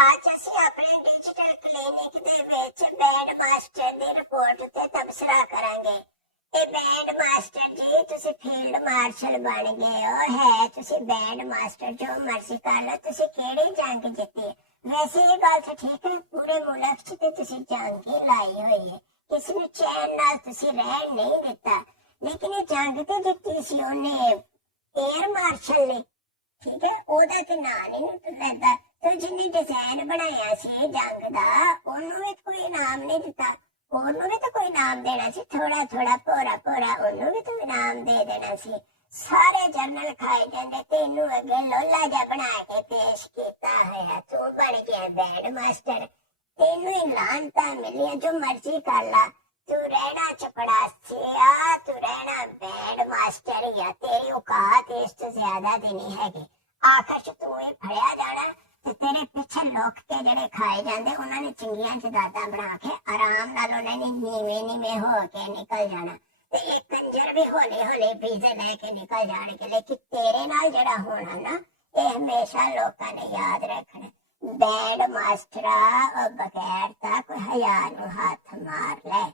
ਅੱਜ ਅਸੀਂ ਆਪਣੇ ਡਿਜੀਟਲ ਕਲੀਨਿਕ ਦੇ ਵਿੱਚ ਬੈਂਡ ਮਾਸਟਰ ਦੀ ਰਿਪੋਰਟ ਤੇ ਤਬਸਰਾ ਕਰਾਂਗੇ। ਇਹ ਬੈਂਡ ਮਾਸਟਰ ਜੀ ਤੁਸੀਂ ਫੀਲਡ ਮਾਰਸ਼ਲ ਬਣ ਗਏ ਹੋ। ਹੈ ਤੁਸੀਂ ਬੈਂਡ ਮਾਸਟਰ, ਜੋ ਮਰਜ਼ੀ ਕਰ ਲਓ। ਤੁਸੀਂ ਕਿਹੜੀ ਜੰਗ ਜਿੱਤੀ? ਵੈਸੇ ਇਹ ਗੱਲ ਤਾਂ ਠੀਕ ਹੈ, ਪੂਰੇ ਮੁਲਕ 'ਚ ਤੇ ਤੁਸੀਂ ਜੰਗ ਹੀ ਲਾਈ ਹੋਈ ਹੈ, ਕਿਸੇ ਨੂੰ ਚੈਨ ਨਾਲ ਤੁਸੀਂ ਰਹਿਣ ਨਹੀਂ ਦਿੱਤਾ। ਲੇਕਿਨ ਇਹ ਜੰਗ ਤੇ ਜਿੱਤੀ ਸੀ ਉਹਨੇ 에ਅਰ ਮਾਰਸ਼ਲ ਨੇ, ਠੀਕ ਹੈ, ਉਹਦਾ ਤੇ ਨਾਂ ਨਹੀਂ ਲੈਂਦਾ। ਤੇ ਜਿਹਨੇ ਡਿਜ਼ਾਈਨ ਬਣਾਇਆ ਸੀ ਜੰਗ ਦਾ, ਉਹਨੂੰ ਵੀ ਕੋਈ ਇਨਾਮ ਨਹੀਂ ਦਿੱਤਾ। ਉਹਨੂੰ ਵੀ ਤਾਂ ਕੋਈ ਇਨਾਮ ਦੇਣਾ ਸੀ, ਥੋੜਾ ਥੋੜਾ ਭੋਰਾ ਭੋਰਾ ਉਹਨੂੰ ਵੀ ਤਾਂ ਇਨਾਮ ਦੇ ਦੇਣਾ ਸੀ। ਸਾਰੇ ਜਰਨਲ ਖਾਏ ਜਾਂਦੇ, ਤੈਨੂੰ ਅੱਗੇ ਲੋਲਾ ਜਿਹਾ ਬਣਾ ਕੇ ਪੇਸ਼ ਕੀਤਾ ਹੋਇਆ, ਤੂੰ ਬਣ ਗਿਆ ਬੈਂਡ ਮਾਸਟਰ। ਤੈਨੂੰ ਹੀ ਲਾਹਨਤਾਂ ਮਿਲੀਆਂ, ਜੋ ਮਰਜ਼ੀ ਕਰ ਲਾ। ਤੂੰ ਰਹਿਣਾ ਚਪੜਾਸੀਆ, ਤੂੰ ਰਹਿਣਾ ਬੈਂਡ ਮਾਸਟਰ, ਜਾਂ ਤੇਰੀ ਔਕਾਤ ਇਸ ਤੋਂ ਜ਼ਿਆਦਾ ਦੀ ਨਹੀਂ ਹੈਗੀ। ਆਖਰ 'ਚ ਤੂੰ ਹੀ ਫੜਿਆ ਜਾਣਾ ਤੇ ਤੇਰੇ ਪਿੱਛੇ ਲੋਕ ਕੇ ਜਿਹੜੇ ਖਾਏ ਜਾਂਦੇ, ਉਹਨਾਂ ਨੇ ਚੰਗੀਆਂ ਜਦਾਦਾਂ ਬਣਾ ਕੇ ਆਰਾਮ ਨਾਲ ਉਹਨਾਂ ਨੇ ਨੀਵੇਂ ਹੋ ਕੇ ਨਿਕਲ ਜਾਣਾ। ਤੇ ਇਹ ਕੰਜਰ ਵੀ ਹੌਲੀ ਹੌਲੀ ਵੀਜ਼ੇ ਲੈ ਕੇ ਨਿਕਲ ਜਾਣਗੇ। ਲੇਕਿਨ ਤੇਰੇ ਨਾਲ ਜਿਹੜਾ ਹੋਣਾ ਨਾ, ਇਹ ਹਮੇਸ਼ਾ ਲੋਕਾਂ ਨੇ ਯਾਦ ਰੱਖਣਾ। ਬੈਂਡ ਮਾਸਟਰਾ, ਉਹ ਬਗੈਰ ਤਾਂ ਕੋਈ ਹਯਾ ਨੂੰ ਹੱਥ ਮਾਰ ਲੈ।